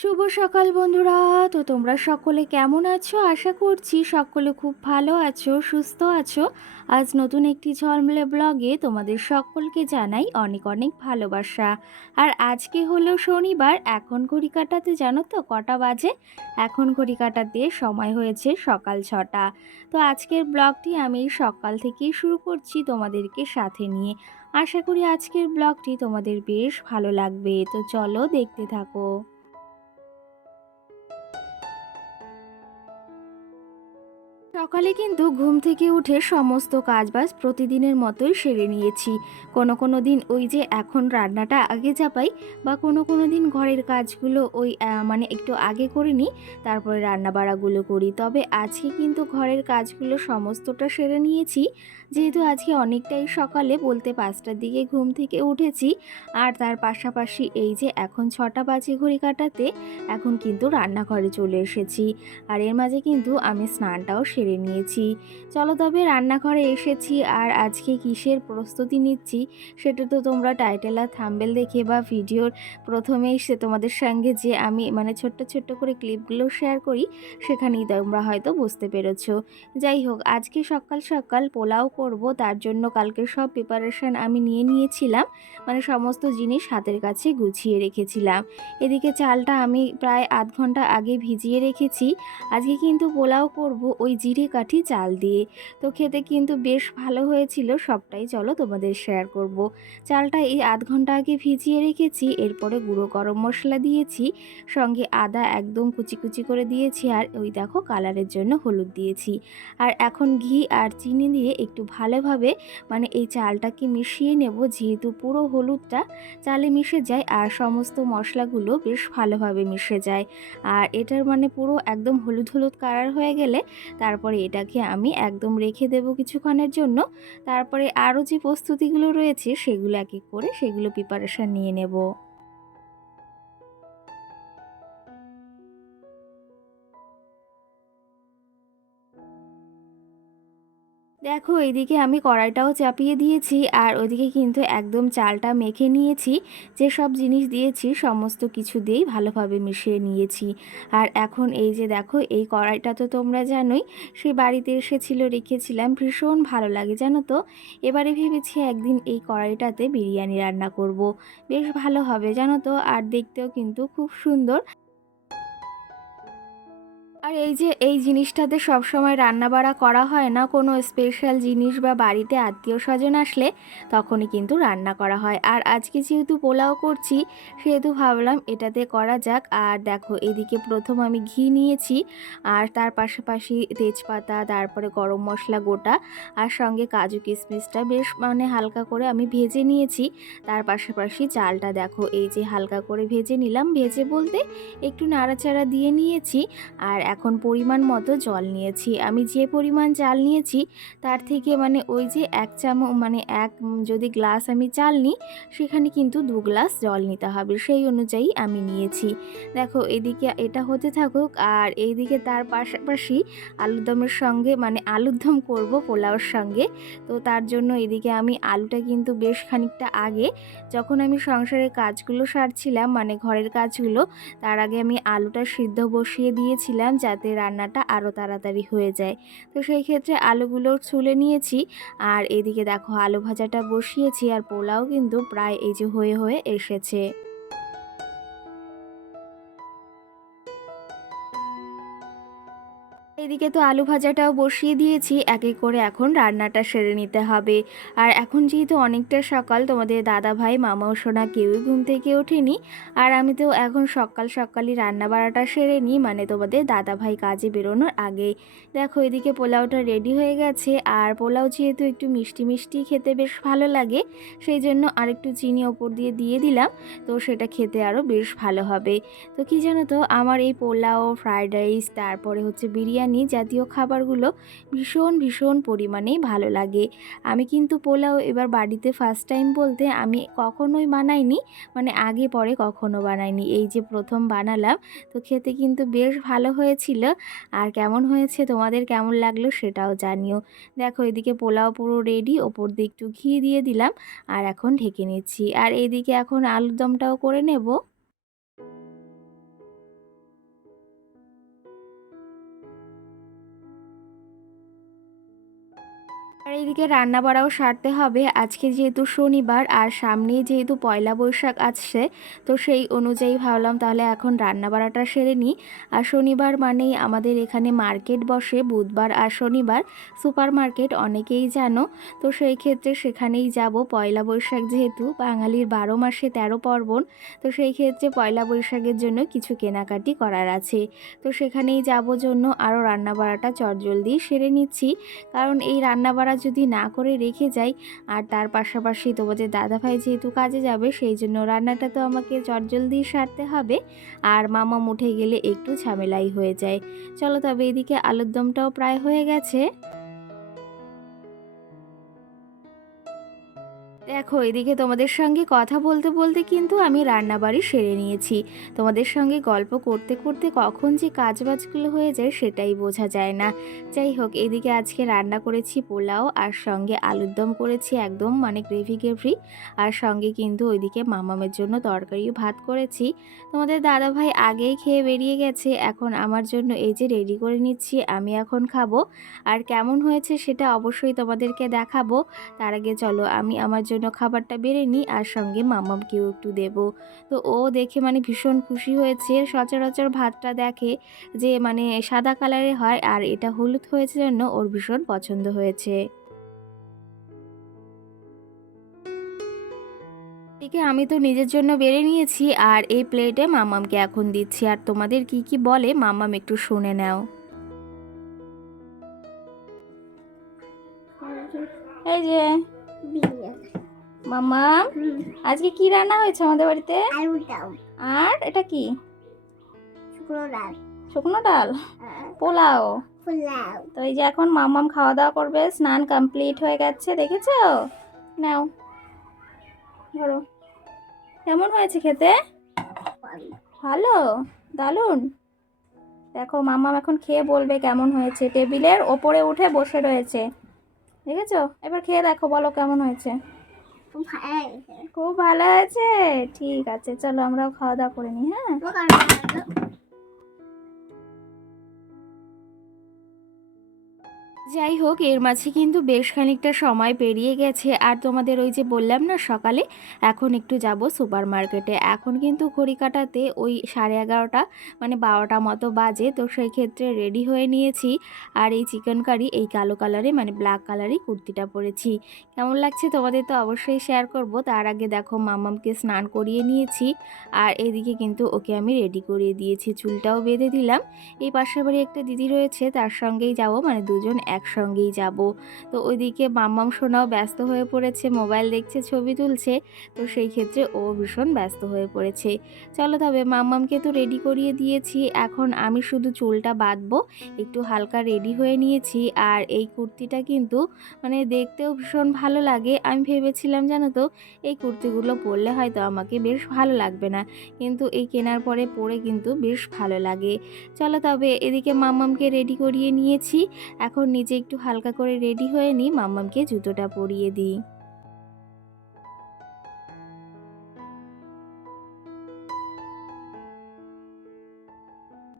শুভ সকাল বন্ধুরা। তো তোমরা সকলে কেমন আছো? আশা করছি সকলে খুব ভালো আছো, সুস্থ আছো। আজ নতুন একটি ঝলমলে ব্লগে তোমাদের সকলকে জানাই অনেক অনেক ভালোবাসা। আর আজকে হলো শনিবার। এখন ঘড়ি কাটাতে জানো তো কটা বাজে? এখন ঘড়ি কাটাতে সময় হয়েছে সকাল 6টা। তো আজকের ব্লগটি আমি সকাল থেকেই শুরু করছি তোমাদেরকে সাথে নিয়ে। আশা করি আজকের ব্লগটি তোমাদের বেশ ভালো লাগবে। তো চলো দেখতে থাকো। সকালে কিন্তু ঘুম থেকে উঠে সমস্ত কাজবাজ প্রতিদিনের মতোই সেরে নিয়েছি। কোনো দিন ওই যে এখন রান্নাটা আগে চাপাই, বা কোনো দিন ঘরের কাজগুলো ওই মানে একটু আগে করে নিই, তারপরে রান্না বাড়াগুলো করি। তবে আজকে কিন্তু ঘরের কাজগুলো সমস্তটা সেরে নিয়েছি, যেহেতু আজকে অনেকটাই সকালে, বলতে 5টার দিকে ঘুম থেকে উঠেছি। আর তার পাশাপাশি এই যে এখন 6টা বাজে ঘড়ি কাটাতে, এখন কিন্তু রান্নাঘরে চলে এসেছি। আর এর মাঝে কিন্তু আমি স্নানটাও সেরে নিয়েছি। চলো তবে রান্নাঘরে এসেছি, আর আজকে কিসের প্রস্তুতি নিচ্ছি সেটা তো তোমরা টাইটেল আর থাম্বনেল দেখে বা ভিডিওর প্রথমেই সে তোমাদের সঙ্গে যে আমি মানে ছোট্ট ছোট্ট করে ক্লিপগুলো শেয়ার করি, সেখানেই তোমরা হয়তো বুঝতে পেরেছো। যাই হোক, আজকে সকাল সকাল পোলাও করব, তার জন্য কালকে সব প্রিপারেশান আমি নিয়ে নিয়েছিলাম, মানে সমস্ত জিনিস হাতের কাছে গুছিয়ে রেখেছিলাম। এদিকে চালটা আমি প্রায় আধ ঘন্টা আগে ভিজিয়ে রেখেছি। আজকে কিন্তু পোলাও করব ওই জিরে কাঠি চাল দিয়ে। তো খেতে কিন্তু বেশ ভালো হয়েছিল, সবটাই চলো তোমাদের শেয়ার করব। চালটা এই আধ ঘন্টা আগে ভিজিয়ে রেখেছি, এরপরে গুঁড়ো গরম মশলা দিয়েছি, সঙ্গে আদা একদম কুচি কুচি করে দিয়েছি, আর ওই দেখো কালারের জন্য হলুদ দিয়েছি। আর এখন ঘি আর চিনি দিয়ে একটু ভালোভাবে মানে এই চালটাকে মিশিয়ে নেব, যেহেতু পুরো হলুদটা চালে মিশে যায় আর সমস্ত মশলাগুলো বেশ ভালোভাবে মিশে যায়। আর এটার মানে পুরো একদম হলুদ হলুদ কালার হয়ে গেলে তারপরে এটাকে আমি একদম রেখে দেব কিছুক্ষণের জন্য। তারপরে আরও যে প্রস্তুতিগুলো রয়েছে সেগুলো এক এক করে সেগুলো প্রিপারেশান নিয়ে নেব। দেখো এদিকে আমি কড়াইটাও চাপিয়ে দিয়েছি, আর ওইদিকে কিন্তু একদম চালটা মেখে নিয়েছি। যে সব জিনিস দিয়েছি সমস্ত কিছু দিয়েই ভালোভাবে মিশিয়ে নিয়েছি। আর এখন এই যে দেখো, এই কড়াইটা তো তোমরা জানোই, সে বাড়িতে এসেছিল, রেখেছিলাম, ভীষণ ভালো লাগে জানো তো। এবারে ভেবেছি একদিন এই কড়াইটাতে বিরিয়ানি রান্না করব, বেশ ভালো হবে জানো তো, আর দেখতেও কিন্তু খুব সুন্দর। আর এই যে এই জিনিসটাতে সবসময় রান্নাবাড়া করা হয় না, কোনো স্পেশাল জিনিস বা বাড়িতে আত্মীয় স্বজন আসলে তখনই কিন্তু রান্না করা হয়। আর আজকে যেহেতু পোলাও করছি, সেহেতু ভাবলাম এটাতে করা যাক। আর দেখো এদিকে প্রথম আমি ঘি নিয়েছি, আর তার পাশাপাশি তেজপাতা, তারপরে গরম মশলা গোটা, আর সঙ্গে কাজু কিশমিশটা বেশ মানে হালকা করে আমি ভেজে নিয়েছি। তার পাশাপাশি চালটা দেখো এই যে হালকা করে ভেজে নিলাম, ভেজে বলতে একটু নাড়াচাড়া দিয়ে নিয়েছি। আর এখন পরিমাণ মতো জল নিয়েছি। আমি যে পরিমাণ চাল নিয়েছি তার থেকে মানে ওই যে এক যদি গ্লাস আমি চাল নিই সেখানে কিন্তু 2 গ্লাস জল নিতে হবে, সেই অনুযায়ী আমি নিয়েছি। দেখো এদিকে এটা হতে থাকুক, আর এইদিকে তার পাশাপাশি আলুর দমের সঙ্গে মানে আলুর দম করবো পোলাওর সঙ্গে। তো তার জন্য এদিকে আমি আলুটা কিন্তু বেশ খানিকটা আগে, যখন আমি সংসারের কাজগুলো সারছিলাম মানে ঘরের কাজগুলো, তার আগে আমি আলুটা সিদ্ধ বসিয়ে দিয়েছিলাম যাতে রান্নাটা আরও তাড়াতাড়ি হয়ে যায়। তো সেই ক্ষেত্রে আলুগুলো ছুলে নিয়েছি, আর এদিকে দেখো আলু ভাজাটা বসিয়েছি, আর পোলাও কিন্তু প্রায় এই যে হয়ে হয়ে এসেছে। এদিকে তো আলু ভাজাটাও বসিয়ে দিয়েছি, এক এক করে এখন রান্নাটা সেরে নিতে হবে। আর এখন যেহেতু অনেকটা সকাল, তোমাদের দাদা ভাই মামাও সোনা কেউই ঘুম থেকে ওঠেনি, আর আমি তো এখন সকাল সকালই রান্না বাড়াটা সেরে নিই, মানে তোমাদের দাদা ভাই কাজে বেরোনোর আগে। দেখো এদিকে পোলাওটা রেডি হয়ে গেছে, আর পোলাও যেহেতু একটু মিষ্টি মিষ্টি খেতে বেশ ভালো লাগে, সেই জন্য আর একটু চিনি ওপর দিয়ে দিয়ে দিলাম, তো সেটা খেতে আরও বেশ ভালো হবে। তো কি জানো তো, আমার এই পোলাও, ফ্রায়েড রাইস, তারপরে হচ্ছে বিরিয়ানি জাতীয় খাবারগুলো ভীষণ ভীষণ পরিমাণেই ভালো লাগে। আমি কিন্তু পোলাও এবার বাড়িতে ফার্স্ট টাইম বলতে আমি কখনোই বানাইনি, মানে আগে পরে কখনো বানাইনি, এই যে প্রথম বানালাম। তো খেতে কিন্তু বেশ ভালো হয়েছিল, আর কেমন হয়েছে তোমাদের কেমন লাগলো সেটাও জানিও। দেখো এদিকে পোলাও পুরো রেডি, ওপর দিয়ে একটু ঘি দিয়ে দিলাম, আর এখন ঢেকে নিচ্ছি। আর এইদিকে এখন আলুর দমটাও করে নেব। আর এইদিকে রান্না বাড়াও সারতে হবে, আজকে যেহেতু শনিবার আর সামনেই যেহেতু পয়লা বৈশাখ আসছে, তো সেই অনুযায়ী ভাবলাম তাহলে এখন রান্না বাড়াটা সেরে নিই। আর শনিবার মানেই আমাদের এখানে মার্কেট বসে, বুধবার আর শনিবার সুপার মার্কেট, অনেকেই জানো। তো সেই ক্ষেত্রে সেখানেই যাব, পয়লা বৈশাখ যেহেতু বাঙালির 12 মাসে 13 পার্বণ, তো সেই ক্ষেত্রে পয়লা বৈশাখের জন্য কিছু কেনাকাটি করার আছে। তো সেখানেই যাব জন্য আরও রান্না বাড়াটা চটজলদি সেরে নিচ্ছি, কারণ এই রান্নাবাড়া যদি না করে রেখে যাই, আর তার পাশাপাশি তোমাদের দাদাভাই যেহেতু কাজে যাবে, সেই জন্য রান্নাটা তো আমাকে চটজলদি সারতে হবে, আর মামা উঠে গেলে একটু ঝামেলাই হয়ে যায়। চলো তবে এদিকে আলুর দমটাও প্রায় হয়ে গেছে। দেখো এদিকে তোমাদের সঙ্গে কথা বলতে বলতে কিন্তু আমি রান্নাবাড়ি সেরে নিয়েছি। তোমাদের সঙ্গে গল্প করতে করতে কখন যে কাজবাজগুলো হয়ে যায় সেটাই বোঝা যায় না। যাই হোক, এদিকে আজকে রান্না করেছি পোলাও, আর সঙ্গে আলুর দম করেছি একদম মানে গ্রেভি গ্রেভি, আর সঙ্গে কিন্তু ওইদিকে মামামের জন্য তরকারিও ভাত করেছি। তোমাদের দাদাভাই আগেই খেয়ে বেরিয়ে গেছে, এখন আমার জন্য এই যে রেডি করে নিচ্ছি, আমি এখন খাবো। আর কেমন হয়েছে সেটা অবশ্যই তোমাদেরকে দেখাবো। তার আগে চলো আমি আমার জন্য খাবারটা বেড়ে নিই, আর সঙ্গে মামামকেও একটু দেব। তো ও দেখে মানে ভীষণ খুশি হয়েছে, সচরাচর ভাতটা দেখে যে মানে সাদা কালারের হয়, আর এটা হলুদ হয়েছে জন্য ওর ভীষণ পছন্দ হয়েছে। এদিকে আমি তো নিজের জন্য বেড়ে নিয়েছি, আর এই প্লেটে মামামকে এখন দিচ্ছি। আর তোমাদের কি কি বলে মামাম একটু শুনে নাও। এই যে মামাম, আজকে কি রান্না হয়েছে আমাদের বাড়িতে? আলুর দম। আর এটা কি? শুকনো ডাল। শুকনো ডাল? পোলাও। পোলাও। তো এই যে এখন মামাম খাওয়া দাওয়া করবে, স্নান কমপ্লিট হয়ে গেছে, দেখেছো? নাও ধরো। কেমন হয়েছে খেতে? ভালো, দারুণ। দেখো মামাম এখন খেয়ে বলবে কেমন হয়েছে, টেবিলের ওপরে উঠে বসে রয়েছে, দেখেছো? এবার খেয়ে দেখো, বলো কেমন হয়েছে। খুব ভালো হয়েছে, ঠিক আছে, চলো আমরাও খাওয়া দাওয়া করে নিই। হ্যাঁ, যাই হোক, এর মাঝে কিন্তু বেশ খানিকটা সময় পেরিয়ে গেছে, আর তোমাদের ওই যে বললাম না সকালে এখন একটু যাব সুপার মার্কেটে, এখন কিন্তু ঘড়ি কাটাতে ওই 11:30 মানে 12টা মতো বাজে। তো সেই ক্ষেত্রে রেডি হয়ে নিয়েছি, আর এই চিকেন কারি এই কালো কালারে মানে ব্ল্যাক কালারই কুর্তিটা পরেছি। কেমন লাগছে তোমাদের তো অবশ্যই শেয়ার করব। তার আগে দেখো মামামকে স্নান করিয়ে নিয়েছি, আর এদিকে কিন্তু ওকে আমি রেডি করিয়ে দিয়েছি, চুলটাও বেঁধে দিলাম। এই পাশের বাড়ি একটা দিদি রয়েছে, তার সঙ্গেই যাব, মানে দুজন একসঙ্গেই যাব। তো ওইদিকে মাম্মাম সোনাও ব্যস্ত হয়ে পড়েছে, মোবাইল দেখছে, ছবি তুলছে। তো সেই ক্ষেত্রে ও ভীষণ ব্যস্ত হয়ে পড়েছে। চলো তবে মাম্মামকে তো রেডি করিয়ে দিয়েছি, এখন আমি শুধু চুলটা বাঁধবো। একটু হালকা রেডি হয়ে নিয়েছি। আর এই কুর্তিটা কিন্তু মানে দেখতেও ভীষণ ভালো লাগে। আমি ভেবেছিলাম জানো তো এই কুর্তিগুলো পরলে হয়তো আমাকে বেশ ভালো লাগবে না, কিন্তু এই কেনার পরে পরে কিন্তু বেশ ভালো লাগে। চলো তবে এদিকে মাম্মামকে রেডি করিয়ে নিয়েছি, এখন নিজে একটু হালকা করে রেডি হয়ে নিই, মাম্মামকে জুতোটা পরিয়ে দিই।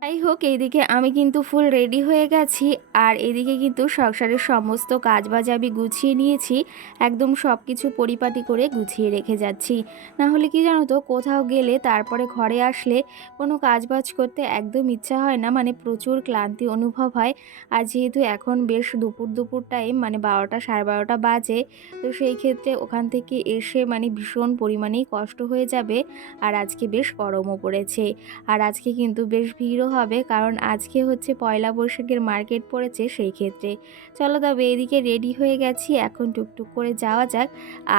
যাই হোক, এইদিকে আমি কিন্তু ফুল রেডি হয়ে গেছি। আর এদিকে কিন্তু সংসারের সমস্ত কাজবাজ আমি গুছিয়ে নিয়েছি, একদম সব কিছু পরিপাটি করে গুছিয়ে রেখে যাচ্ছি। না হলে কি জানো তো, কোথাও গেলে তারপরে ঘরে আসলে কোনো কাজবাজ করতে একদম ইচ্ছা হয় না, মানে প্রচুর ক্লান্তি অনুভব হয়। আর যেহেতু এখন বেশ দুপুর দুপুর টাইম, মানে 12টা 12:30 বাজে, তো সেই ক্ষেত্রে ওখান থেকে এসে মানে ভীষণ পরিমাণেই কষ্ট হয়ে যাবে। আর আজকে বেশ গরমও পড়েছে। আর আজকে কিন্তু বেশ ভিড়ও হবে, কারণ আজকে হচ্ছে পয়লা বৈশাখের মার্কেট পড়েছে সেই ক্ষেত্রে। চলো তবে এদিকে রেডি হয়ে গেছি, এখন টুকটুক করে যাওয়া যাক।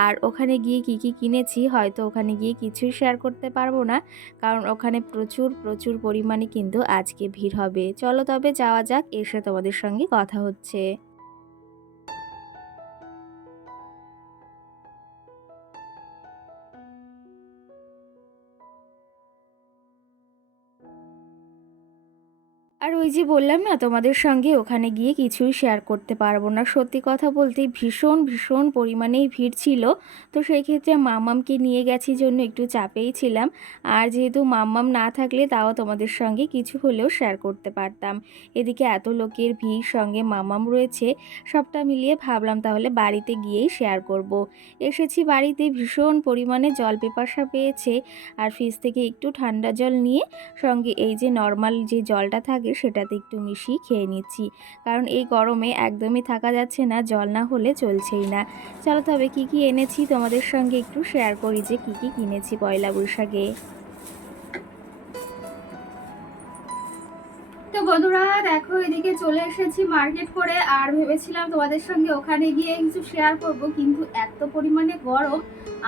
আর ওখানে গিয়ে কি কি কিনেছি হয়তো ওখানে গিয়ে কিছুই শেয়ার করতে পারবো না, কারণ ওখানে প্রচুর প্রচুর পরিমাণে কিন্তু আজকে ভিড় হবে। চলো তবে যাওয়া যাক, এসে তোমাদের সঙ্গে কথা হচ্ছে। আর ওই যে বললাম না তোমাদের সঙ্গে, ওখানে গিয়ে কিছুই শেয়ার করতে পারবো না। সত্যি কথা বলতে ভীষণ ভীষণ পরিমাণেই ভিড় ছিল। তো সেই ক্ষেত্রে মাম্মামকে নিয়ে গেছি জন্য একটু চাপেই ছিলাম। আর যেহেতু মাম্মাম না থাকলে তাও তোমাদের সঙ্গে কিছু হলেও শেয়ার করতে পারতাম। এদিকে এত লোকের ভিড়, সঙ্গে মাম্মাম রয়েছে, সবটা মিলিয়ে ভাবলাম তাহলে বাড়িতে গিয়েই শেয়ার করব। এসেছি বাড়িতে, ভীষণ পরিমাণে জল পিপাসা পেয়েছে। আর ফ্রিজ থেকে একটু ঠান্ডা জল নিয়ে সঙ্গে এই যে নর্মাল যে জলটা থাকে সেটাতে একটু মিশিয়ে খেয়ে নিচ্ছি, কারণ এই গরমে একদমই থাকা যাচ্ছে না, জল না হলে চলছেই না। চলো তবে কি কি এনেছি তোমাদের সঙ্গে একটু শেয়ার করি, যে কি কি কিনেছি পয়লা বৈশাখে। তো বন্ধুরা দেখো, এদিকে চলে এসেছি মার্কেট করে। আর ভেবেছিলাম তোমাদের সঙ্গে ওখানে গিয়ে কিছু শেয়ার করব, কিন্তু এত পরিমাণে গরম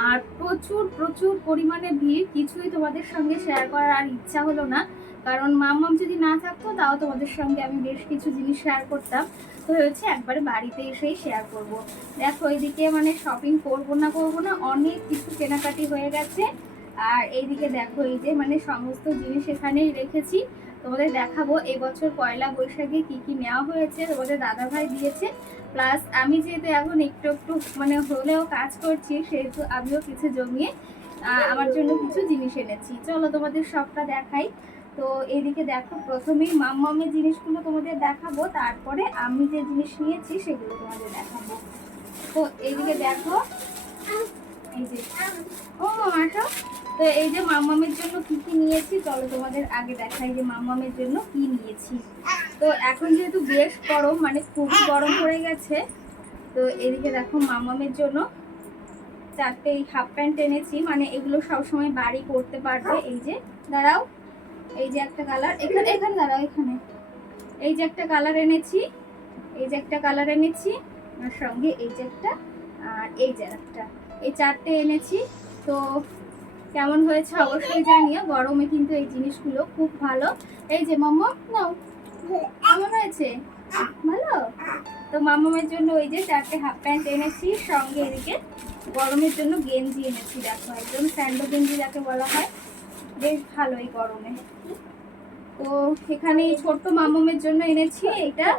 আর প্রচুর প্রচুর পরিমাণে ভিড়, কিছুই তোমাদের সঙ্গে শেয়ার করার আর ইচ্ছা হলো না। কারণ মাম্মাম যদি না থাকতো তাও তোমাদের সঙ্গে আমি বেশ কিছু জিনিস শেয়ার করতাম। তো হয়েছে একবারে বাড়িতে এসেই শেয়ার করব। দেখো এদিকে মানে শপিং করব না অনেক কিছু কেনাকাটি হয়ে গেছে। আর এইদিকে দেখো এই যে মানে সমস্ত জিনিস এখানেই রেখেছি, তোমাদের দেখাবো এবছর পয়লা বৈশাখে কি কি নেওয়া হয়েছে। তোমাদের দাদাভাই দিয়েছে, প্লাস আমি যেহেতু এখন একটু একটু মানে হলেও কাজ করছি, সেহেতু আমিও কিছু জমিয়ে আমার জন্য কিছু জিনিস এনেছি। চলো তোমাদের সবটা দেখাই। তো এইদিকে দেখো, প্রথমেই মাম্মামের জিনিসগুলো তোমাদের দেখাবো, তারপরে আমি যে জিনিস নিয়েছি সেগুলো তোমাদের দেখাবো। তো এইদিকে দেখো, এই যে ও আসো। তো এই যে মাম্মামের জন্য কি কি নিয়েছি চলো তোমাদের আগে দেখাই যে মাম্মামের জন্য কি নিয়েছি। তো এখন যেহেতু বেশ গরম, মানে খুব গরম পড়ে গেছে, তো এদিকে দেখো মাম্মামের জন্য 4টে এই হাফ প্যান্ট এনেছি, মানে এগুলো সবসময় বাড়ি পরতে পারবে। এই যে দাঁড়াও, এই যে একটা কালার, এখানে এখানে দাঁড়াও, এখানে এই যে একটা কালার এনেছি, এই যে একটা কালার এনেছি, আর সঙ্গে এই যে একটা, আর এই যে একটা, এই 4টে এনেছি। তো কেমন হয়েছে অবশ্যই জানিও, গরমে কিন্তু এই জিনিসগুলো খুব ভালো। এই যে মাম্মা নাও, কেমন হয়েছে, ভালো? তো মাম্মামের জন্য ওই যে 4টে হাফ প্যান্ট এনেছি, সঙ্গে এদিকে গরমের জন্য গেঞ্জি এনেছি। দেখো একদম স্যান্ডো গেঞ্জি যাকে বলা হয়, বেশ ভালো এই গরমে। তো এখানে এই ছোট্ট মাম্মামের জন্য এনেছি এটা,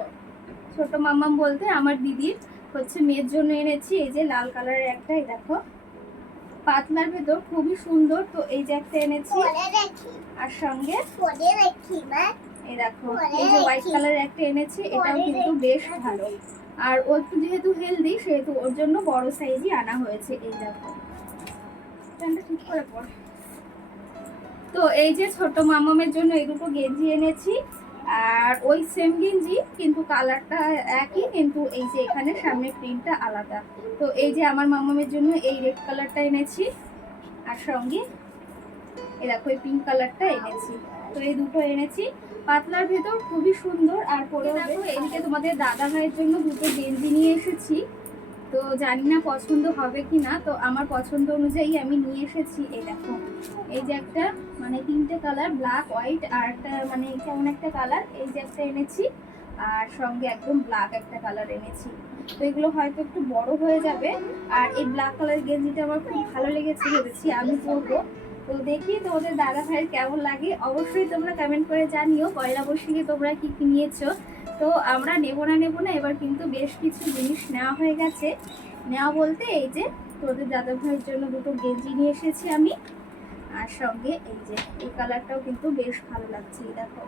ছোট মাম্মাম বলতে আমার দিদির হচ্ছে মেয়ের জন্য এনেছি। এই যে লাল কালারের একটা, এই দেখো পাতলার ভেতর খুবই সুন্দর। তো এই যে একটা এনেছি, আর সঙ্গে এই দেখো এই যে হোয়াইট কালারের একটা এনেছি, এটাও কিন্তু বেশ ভালো। আর ও একটু যেহেতু হেলদি, সেহেতু ওর জন্য বড় সাইজই আনা হয়েছে। এই দেখো ঠিক করে পড়। তো এই যে ছোট মামামের জন্য এই দুটো গেঞ্জি এনেছি, আর ওই সেম গেঞ্জি কিন্তু কালারটা একই, কিন্তু এই যে এখানে সামনে প্রিন্টটা আলাদা। তো এই যে আমার মামামের জন্য এই রেড কালারটা এনেছি, আর সঙ্গে এই দেখো এই পিঙ্ক কালারটা এনেছি। তো এই দুটো এনেছি, পাতলার ভেতর খুবই সুন্দর। আর পরে দেখো এদিকে তোমাদের দাদা ভাইয়ের জন্য দুটো গেঞ্জি নিয়ে এসেছি। তো জানি না পছন্দ হবে কি না, তো আমার পছন্দ অনুযায়ী আমি নিয়ে এসেছি। এই দেখো, এই যে একটা মানে তিনটে কালার, ব্ল্যাক, হোয়াইট আর একটা মানে কেমন একটা কালার, এই যে একটা এনেছি, আর সঙ্গে একদম ব্ল্যাক একটা কালার এনেছি। তো এগুলো হয়তো একটু বড় হয়ে যাবে। আর এই ব্ল্যাক কালার গেঞ্জিটা আমার খুব ভালো লেগেছে, ভেবেছি আমি পরবো। তো দেখি তোমাদের দাদা ভাইয়ের কেমন লাগে, অবশ্যই তোমরা কমেন্ট করে জানিও। পয়লা বৈশাখে তোমরা কি কি নিয়েছো। তো আমরা নেবো না এবার কিন্তু বেশ কিছু জিনিস নেওয়া হয়ে গেছে। নেওয়া বলতে এই যে তোদের দাদা ভাইয়ের জন্য দুটো গেঞ্জি নিয়ে এসেছি আমি, আর সঙ্গে এই যে এই কালারটাও কিন্তু বেশ ভালো লাগছে। দেখো,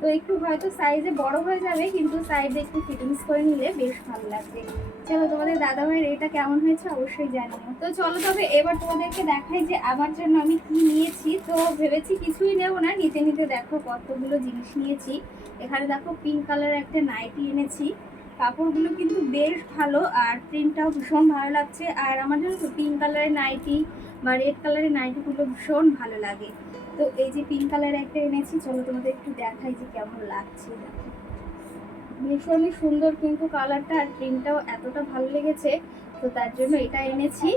তো একটু হয়তো সাইজে বড় হয়ে যাবে, কিন্তু সাইডে একটু ফিটিংস করে নিলে বেশ ভালো লাগবে। চলো তোমাদের দাদা ভাইয়ের এটা কেমন হয়েছে অবশ্যই জানিও। তো চলো তবে এবার তোমাদেরকে দেখাই যে আমার জন্য আমি কি নিয়েছি। তো ভেবেছি কিছুই নেবো না, নিতে নিতে দেখো কতগুলো জিনিস নিয়েছি। এখানে দেখো পিঙ্ক কালার একটা নাইটি এনেছি, কাপড়গুলো কিন্তু বেশ ভালো আর প্রিন্টটাও ভীষণ ভালো লাগছে। আর আমার জন্য তো পিঙ্ক কালারের নাইটি বা রেড কালারের নাইটিগুলো ভীষণ ভালো লাগে। তো এই যে পিঙ্ক কালার একটা এনেছি, চলো তোমাদের একটু দেখাই যে কেমন লাগছে। ভীষণই সুন্দর কিন্তু কালারটা, আর প্রিন্টটাও এতটা ভালো লেগেছে, তো তার জন্য এটা এনেছি।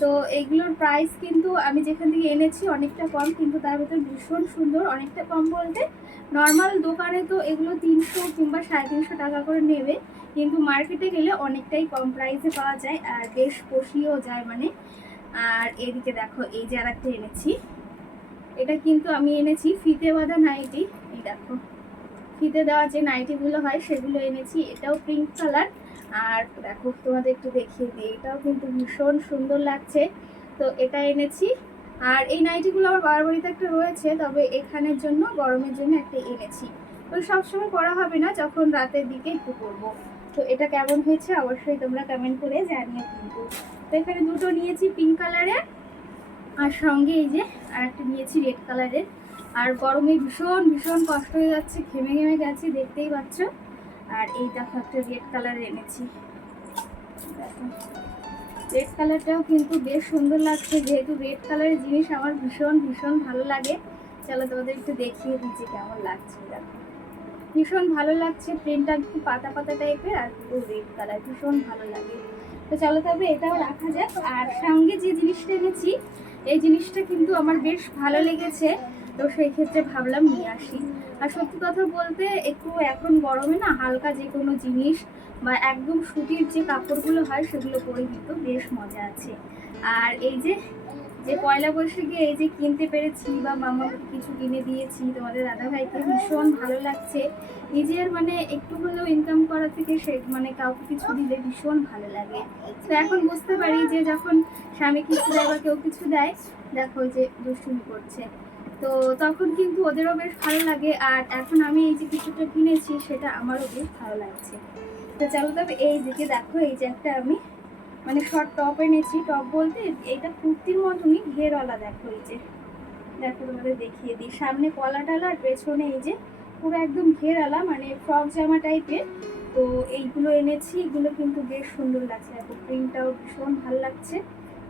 তো এগুলোর প্রাইস কিন্তু আমি যেখান থেকে এনেছি অনেকটা কম, কিন্তু তার ভিতরে ভীষণ সুন্দর। অনেকটা কম বলতে নর্মাল দোকানে তো এগুলো 300 কিংবা 350 টাকা করে নেবে, কিন্তু মার্কেটে গেলে অনেকটাই কম প্রাইসে পাওয়া যায় আর বেশ পোষিয়েও যায় মানে। আর এদিকে দেখো এই যে আর একটা এনেছি, এটা কিন্তু আমি এনেছি ফিতে বাঁধা নাইটি। এই দেখো ফিতে দেওয়া যে নাইটিগুলো হয় সেগুলো এনেছি, এটাও পিঙ্ক কালার। আর দেখো তোমাদের একটু দেখিয়ে দিই, এটাও কিন্তু ভীষণ সুন্দর লাগছে। তো এটা এনেছি। আর এই নাইটিগুলো আমার বারবাড়িতে একটা রয়েছে, তবে এখানের জন্য গরমের জন্য একটা এনেছি। তো সবসময় পরা হবে না, যখন রাতের দিকে একটু পরবো। তো এটা কেমন হয়েছে অবশ্যই তোমরা কমেন্ট করে জানিও কিন্তু। তো এখানে দুটো নিয়েছি পিঙ্ক কালারের, আর সঙ্গে এই যে আর একটা নিয়েছি রেড কালারের। আর গরমে ভীষণ ভীষণ কষ্ট হয়ে যাচ্ছে, ঘেমে ঘেমে গেছি দেখতেই পাচ্ছ। আর এই দেখো একটা রেড কালার এনেছি, দেখো রেড কালারটাও কিন্তু বেশ সুন্দর লাগছে, যেহেতু রেড কালারের জিনিস আমার ভীষণ ভীষণ ভালো লাগে। চলো তোমাদের একটু দেখিয়ে দিচ্ছি কেমন লাগছে। দেখো ভীষণ ভালো লাগছে, প্রিন্টটা একটু পাতা পাতা টাইপের আর পুরো রেড কালার, ভীষণ ভালো লাগে। তো চলো তবে এটাও রাখা যাক। আর সঙ্গে যে জিনিসটা এনেছি এই জিনিসটা কিন্তু আমার বেশ ভালো লেগেছে, তো সেই ক্ষেত্রে ভাবলাম নিয়ে আসি। আর সত্যি কথা বলতে একটু এখন গরমে না হালকা যে কোনো জিনিস বা একদম সুতির যে কাপড়গুলো হয় সেগুলো পরে কিন্তু বেশ মজা আছে। আর এই যে যে পয়লা বৈশাখে এই যে কিনতে পেরেছি বা মামাকে কিছু কিনে দিয়েছি, তোমাদের দাদাভাইকে ভীষণ ভালো লাগছে। নিজের মানে একটু হলেও ইনকাম করা থেকে সে মানে কাউকে কিছু দিলে ভীষণ ভালো লাগে। তো এখন বুঝতে পারি যে যখন স্বামী কিছু দেয় বা কেউ কিছু দেয়, দেখো যে দুষ্টুমি করছে, তো তখন কিন্তু ওদেরও বেশ ভালো লাগে। আর এখন আমি এই যে কিছুটা কিনেছি সেটা আমারও বেশ ভালো লাগছে। তো চলো তবে এই দিকে দেখো এই যে একটা আমি মানে শর্ট টপ এনেছি। টপ বলতে এইটা কুর্তির মতনই ঘেরওয়ালা, দেখো এই যে দেখো তোমাদের দেখিয়ে দিই, সামনে কলা টালা আর পেছনে এই যে পুরো একদম ঘেরওয়ালা মানে ফ্রক জামা টাইপের। তো এইগুলো এনেছি, এগুলো কিন্তু বেশ সুন্দর লাগছে, দেখো প্রিন্টটাও ভীষণ ভালো লাগছে।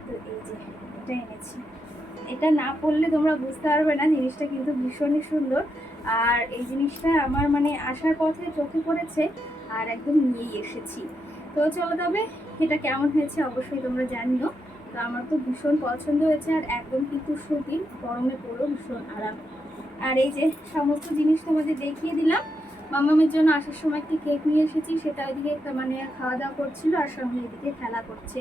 তো এই যে এটা এনেছি, এটা না পরলে তোমরা বুঝতে পারবে না, জিনিসটা কিন্তু ভীষণই সুন্দর। আর এই জিনিসটা আমার মানে আসার পথে চোখে পড়েছে আর একদম নিয়েই এসেছি। তো চলো তবে এটা কেমন হয়েছে অবশ্যই তোমরা জানিও। তো আমার তো ভীষণ পছন্দ হয়েছে, আর একদম কিন্তু সুতির, গরমে পরেও ভীষণ আরাম। আর এই যে সমস্ত জিনিস তোমাদের দেখিয়ে দিলাম। মামামের জন্য আসার সময় একটি কেক নিয়ে এসেছি, সেটা ওইদিকে মানে খাওয়া দাওয়া করছিল আর সঙ্গে এদিকে খেলা করছে।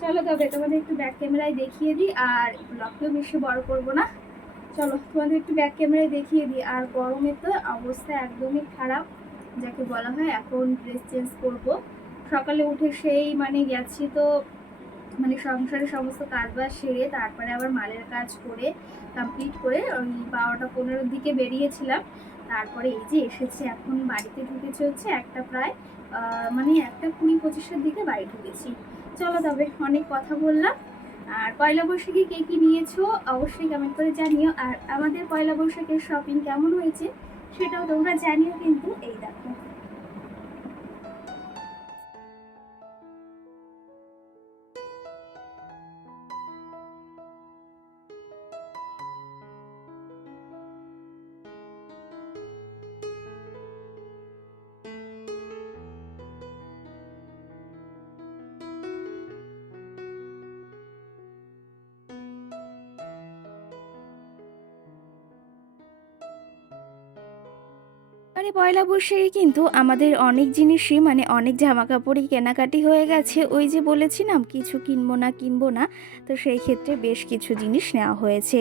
চলো তবে তোমাদের একটু ব্যাক ক্যামেরায় দেখিয়ে দিই, আর ব্লগটাও বেশি বড় করবো না। চলো তোমাদের একটু ব্যাক ক্যামেরায় দেখিয়ে দিই। আর গরমে তো অবস্থা একদমই খারাপ, যাকে বলা হয়। এখন ড্রেস চেঞ্জ করব, সকালে উঠে সেই মানে গেছি তো মানে সংসারের সমস্ত কাজ বাজ সেরে তারপরে আবার মালের কাজ করে কমপ্লিট করে ওই 12টা 15-র দিকে বেরিয়েছিলাম। তারপরে এই যে এসেছি, এখন বাড়িতে ঢুকেছি হচ্ছে একটা প্রায় মানে 1:20-25-এর দিকে বাড়ি ঢুকেছি। চলো তবে অনেক কথা বললাম। আর পয়লা বৈশাখে কে কি নিয়েছো অবশ্যই কমেন্ট করে জানিও। আর আমাদের পয়লা বৈশাখের শপিং কেমন হয়েছে সেটাও তোমরা জানিও কিন্তু। এই দেখো আরে পয়লা বৈশাখে কিন্তু আমাদের অনেক জিনিসই মানে অনেক জামা কাপড়ই কেনাকাটি হয়ে গেছে। ওই যে বলেছিলাম কিছু কিনবো না কিনবো না, তো সেই ক্ষেত্রে বেশ কিছু জিনিস নেওয়া হয়েছে।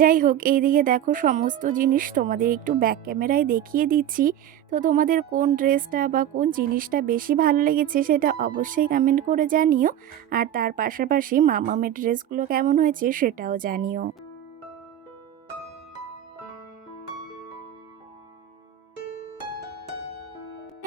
যাই হোক, এইদিকে দেখো সমস্ত জিনিস তোমাদের একটু ব্যাক ক্যামেরায় দেখিয়ে দিচ্ছি। তো তোমাদের কোন ড্রেসটা বা কোন জিনিসটা বেশি ভালো লেগেছে সেটা অবশ্যই কমেন্ট করে জানিও। আর তার পাশাপাশি মামামের ড্রেসগুলো কেমন হয়েছে সেটাও জানিও।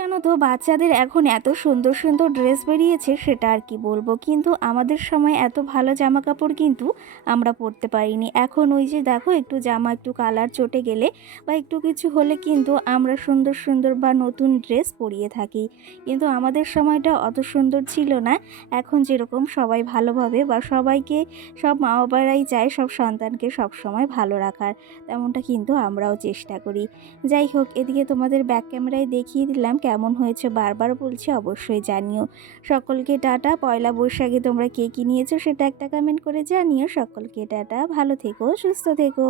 জানো তো, বাচ্চাদের এখন এত সুন্দর সুন্দর ড্রেস বেরিয়েছে সেটা আর কি বলবো, কিন্তু আমাদের সময় এত ভালো জামা কাপড় কিন্তু আমরা পরতে পারিনি। এখন ওই যে দেখো, একটু জামা একটু কালার চটে গেলে বা একটু কিছু হলে কিন্তু আমরা সুন্দর সুন্দর বা নতুন ড্রেস পরিয়ে থাকি, কিন্তু আমাদের সময়টা অত সুন্দর ছিল না। এখন যেরকম সবাই ভালোভাবে বা সবাইকে, সব মা বাবারাই চায় সব সন্তানকে সব সময় ভালো রাখার, তেমনটা কিন্তু আমরাও চেষ্টা করি। যাই হোক, এদিকে তোমাদের ব্যাক ক্যামেরায় দেখিয়ে দিলাম কেমন হয়েছে, বারবার বলছি অবশ্যই জানিও। সকলকে টাটা। পয়লা বৈশাখে তোমরা কে কী নিয়েছো সেটা একটা কমেন্ট করে জানিও। সকলকে টাটা, ভালো থেকো, সুস্থ থেকো।